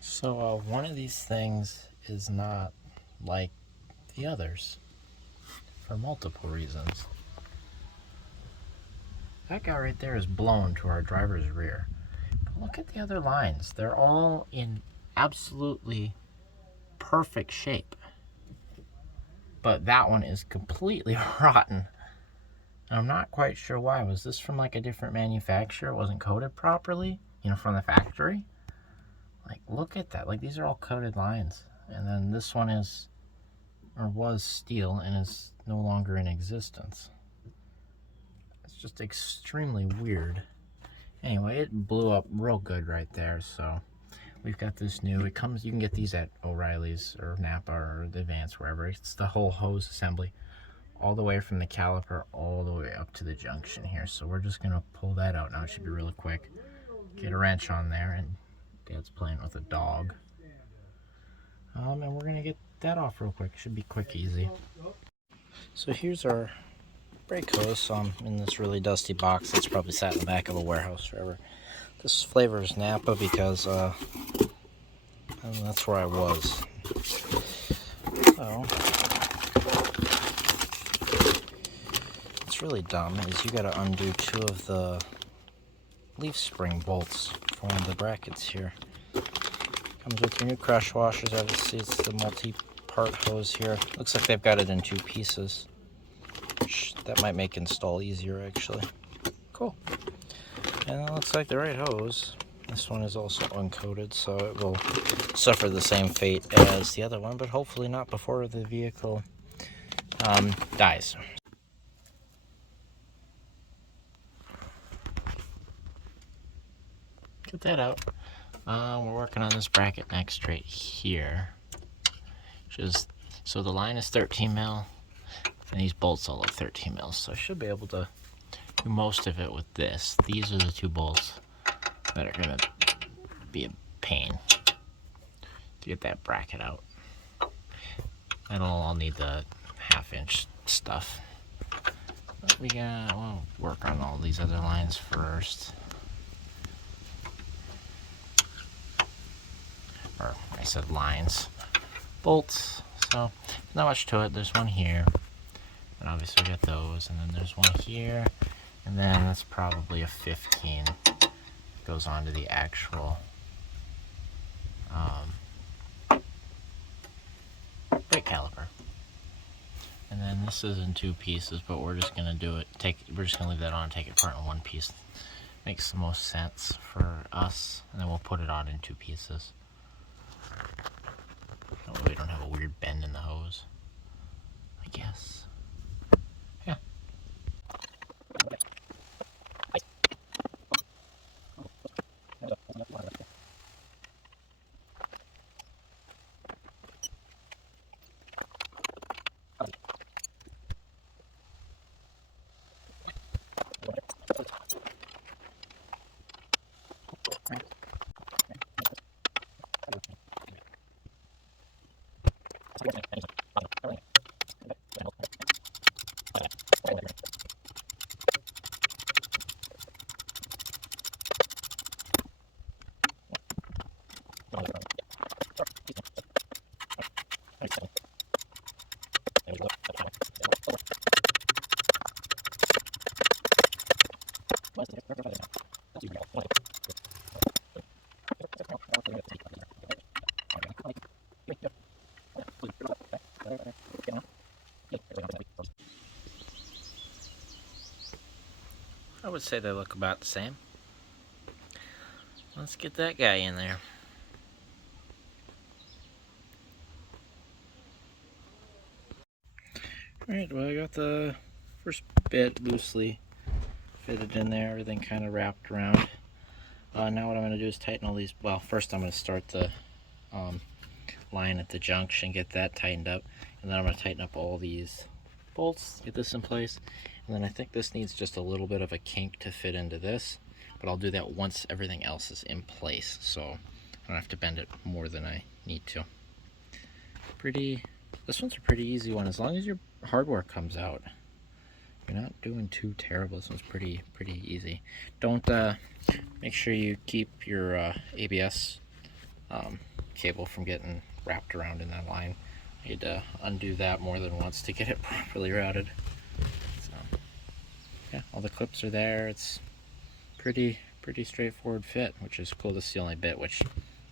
So one of these things is not like the others for multiple reasons. That guy right there is blown to our driver's rear. But look at the other lines. They're all in absolutely perfect shape. But that one is completely rotten. And I'm not quite sure why. Was this from like a different manufacturer? It wasn't coated properly? You know, from the factory? Like, look at that. Like, these are all coated lines. And then this one is, or was steel and is no longer in existence. It's just extremely weird. Anyway, it blew up real good right there, so we've got this new, it comes, you can get these at O'Reilly's or Napa or the Advance, wherever. It's the whole hose assembly, all the way from the caliper all the way up to the junction here. So we're just gonna pull that out now. It should be really quick. Get a wrench on there, and Dad's playing with a dog. And we're gonna get that off real quick. Should be quick, easy. So here's our brake hose in this really dusty box that's probably sat in the back of a warehouse forever. This flavor is Napa because that's where I was. So what's really dumb is you gotta undo 2 of the leaf spring bolts for one of the brackets here. Comes with your new crush washers. Obviously it's the multi-part hose here. Looks like they've got it in 2 pieces. That might make install easier, actually. Cool. And it looks like the right hose. This one is also uncoated, so it will suffer the same fate as the other one, but hopefully not before the vehicle dies. Get that out. We're working on this bracket next right here. So the line is 13 mil. And these bolts all look 13 mils, so I should be able to do most of it with this. These are the 2 bolts that are going to be a pain to get that bracket out. And I'll need the 1/2-inch stuff. But we'll work on all these other lines first. Or I said lines. Bolts. So not much to it. There's one here. And obviously we got those, and then there's one here, and then that's probably a 15. Goes on to the actual brake caliper. And then this is in 2 pieces, but we're just gonna do it. We're just gonna leave that on and take it apart in 1 piece. Makes the most sense for us, and then we'll put it on in 2 pieces. That way we don't have a weird bend in the hose, I guess. Yeah. I would say they look about the same. Let's get that guy in there. Alright, well I got the first bit loosely fitted in there, everything kind of wrapped around. Now what I'm going to do is tighten all these. Well, first I'm going to start the line at the junction, get that tightened up, and then I'm going to tighten up all these bolts, get this in place, and then I think this needs just a little bit of a kink to fit into this, but I'll do that once everything else is in place. So I don't have to bend it more than I need to. This one's a pretty easy one, as long as your hardware comes out. You're not doing too terrible. This one's pretty easy. Don't make sure you keep your ABS cable from getting wrapped around in that line. You need to undo that more than once to get it properly routed. So yeah, all the clips are there. It's pretty straightforward fit, which is cool. This is the only bit, which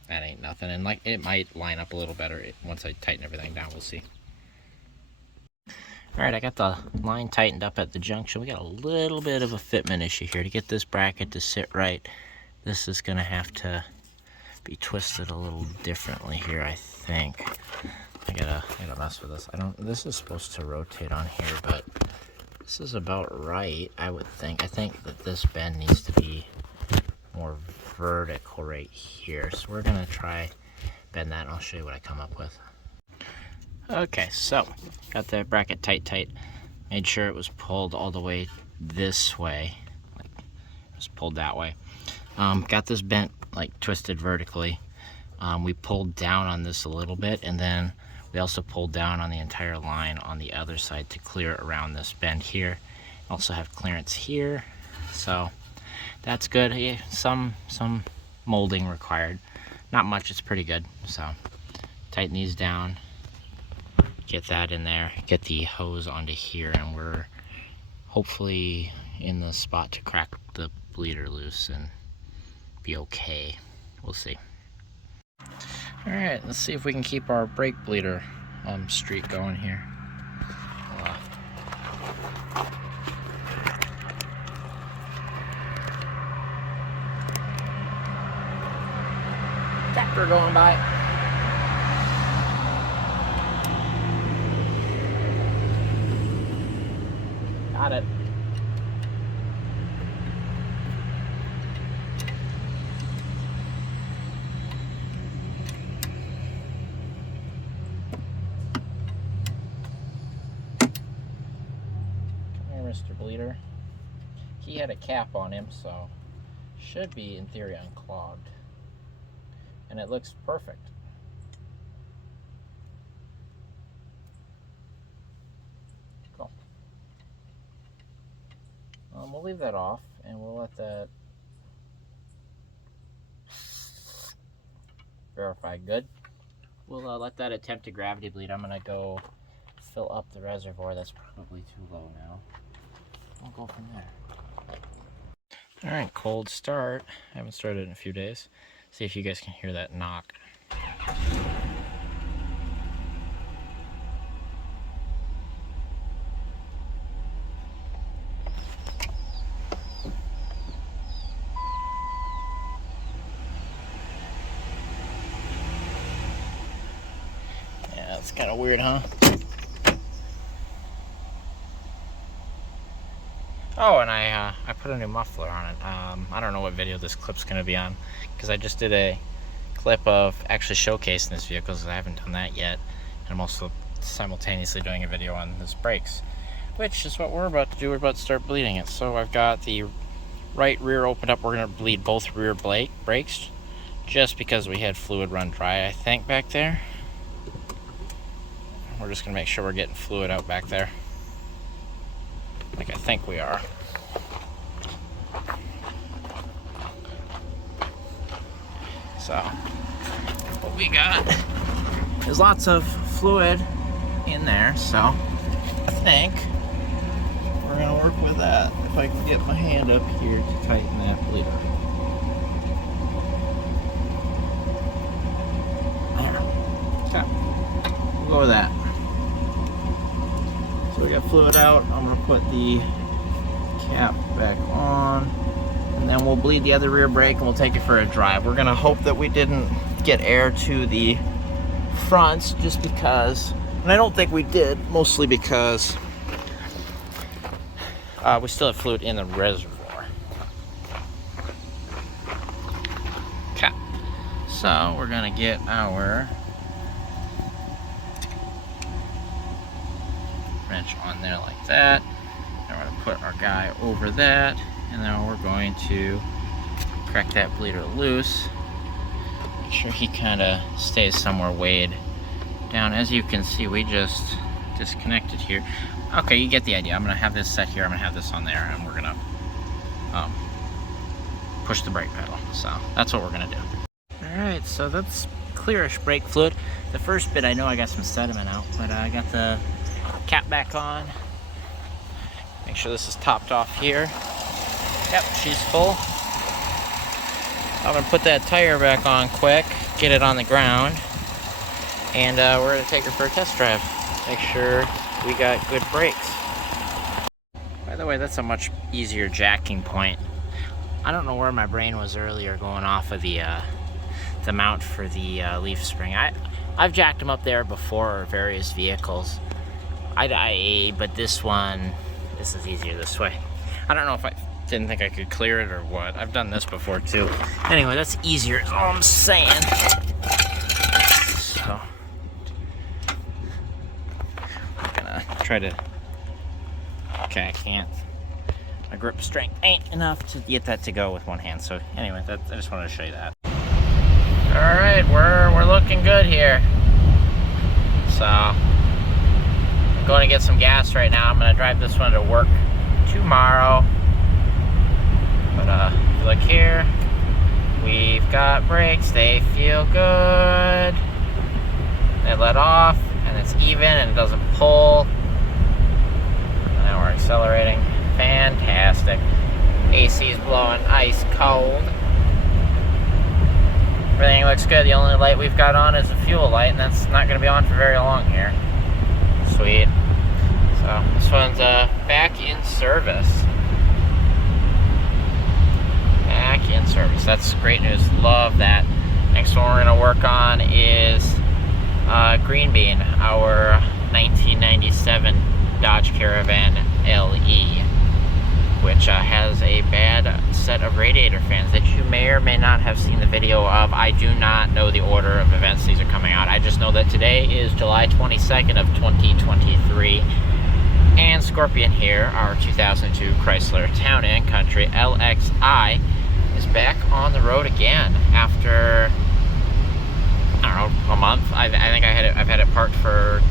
that ain't nothing, and like it might line up a little better once I tighten everything down. We'll see. Alright, I got the line tightened up at the junction. We got a little bit of a fitment issue here. To get this bracket to sit right, this is going to have to be twisted a little differently here, I think. I gotta mess with this. This is supposed to rotate on here, but this is about right, I would think. I think that this bend needs to be more vertical right here. So we're going to try bend that, and I'll show you what I come up with. Okay, so got the bracket tight. Made sure it was pulled all the way this way, like it was pulled that way. Got this bent, like twisted vertically. We pulled down on this a little bit, and then we also pulled down on the entire line on the other side to clear around this bend here. Also have clearance here, so that's good. Yeah, some molding required, not much. It's pretty good. So tighten these down. Get that in there, get the hose onto here, and we're hopefully in the spot to crack the bleeder loose and be okay. We'll see. Alright, let's see if we can keep our brake bleeder streak going here. Tractor going by. Got it. Come here, Mr. Bleeder. He had a cap on him, so should be in theory unclogged. And it looks perfect. We'll leave that off, and we'll let that verify good. We'll let that attempt to gravity bleed. I'm gonna go fill up the reservoir. That's probably too low now. We'll go from there. All right, cold start. I haven't started in a few days. See if you guys can hear that knock. It's kind of weird, huh? Oh, and I put a new muffler on it. I don't know what video this clip's going to be on, because I just did a clip of actually showcasing this vehicle, because I haven't done that yet. And I'm also simultaneously doing a video on this brakes, which is what we're about to do. We're about to start bleeding it. So I've got the right rear opened up. We're going to bleed both rear brakes, just because we had fluid run dry, I think, back there. We're just going to make sure we're getting fluid out back there, like I think we are. So what we got is lots of fluid in there, so I think we're going to work with that. If I can get my hand up here to tighten that bleeder. There. Okay. We'll go with that. So we got fluid out. I'm going to put the cap back on, and then we'll bleed the other rear brake and we'll take it for a drive. We're going to hope that we didn't get air to the fronts, just because, and I don't think we did, mostly because we still have fluid in the reservoir. Okay, so we're going to get our wrench on there like that. And we're going to put our guy over that, and then we're going to crack that bleeder loose. Make sure he kind of stays somewhere weighed down. As you can see, we just disconnected here. Okay, you get the idea. I'm gonna have this set here, I'm gonna have this on there, and we're gonna push the brake pedal. So that's what we're gonna do. All right, so that's clearish brake fluid. The first bit, I know I got some sediment out, but I got the cap back on. Make sure this is topped off here. Yep, she's full. I'm gonna put that tire back on quick, get it on the ground, and we're gonna take her for a test drive. Make sure we got good brakes. By the way, that's a much easier jacking point. I don't know where my brain was earlier going off of the mount for the leaf spring. I've jacked them up there before, various vehicles. But this is easier this way. I don't know if I didn't think I could clear it or what. I've done this before too. Anyway, that's easier is all I'm saying. So I'm gonna try to, okay, I can't. My grip strength ain't enough to get that to go with one hand. So anyway, I just wanted to show you that. All right, we're looking good here. So I'm going to get some gas right now. I'm going to drive this one to work tomorrow. But if you look here, we've got brakes. They feel good. They let off, and it's even, and it doesn't pull. Now we're accelerating. Fantastic. AC is blowing ice cold. Everything looks good. The only light we've got on is the fuel light, and that's not going to be on for very long here. Sweet. So this one's back in service. Back in service. That's great news. Love that. Next one we're going to work on is Green Bean, our 1997 Dodge Caravan LE, which has a bad set of radiator fans that you may or may not have seen the video of. I do not know the order of events these are coming out. I just know that today is July 22nd of 2023, and Scorpion here, our 2002 Chrysler Town Country LXI, is back on the road again after, I don't know, a month. I think I've had it parked for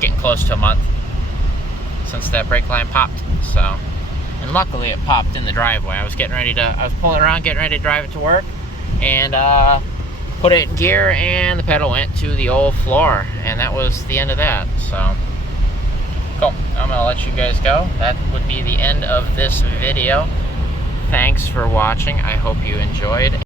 getting close to a month since that brake line popped. So, and luckily it popped in the driveway. I was pulling around, getting ready to drive it to work, and put it in gear, and the pedal went to the old floor, and that was the end of that. So, cool. I'm gonna let you guys go. That would be the end of this video. Thanks for watching. I hope you enjoyed.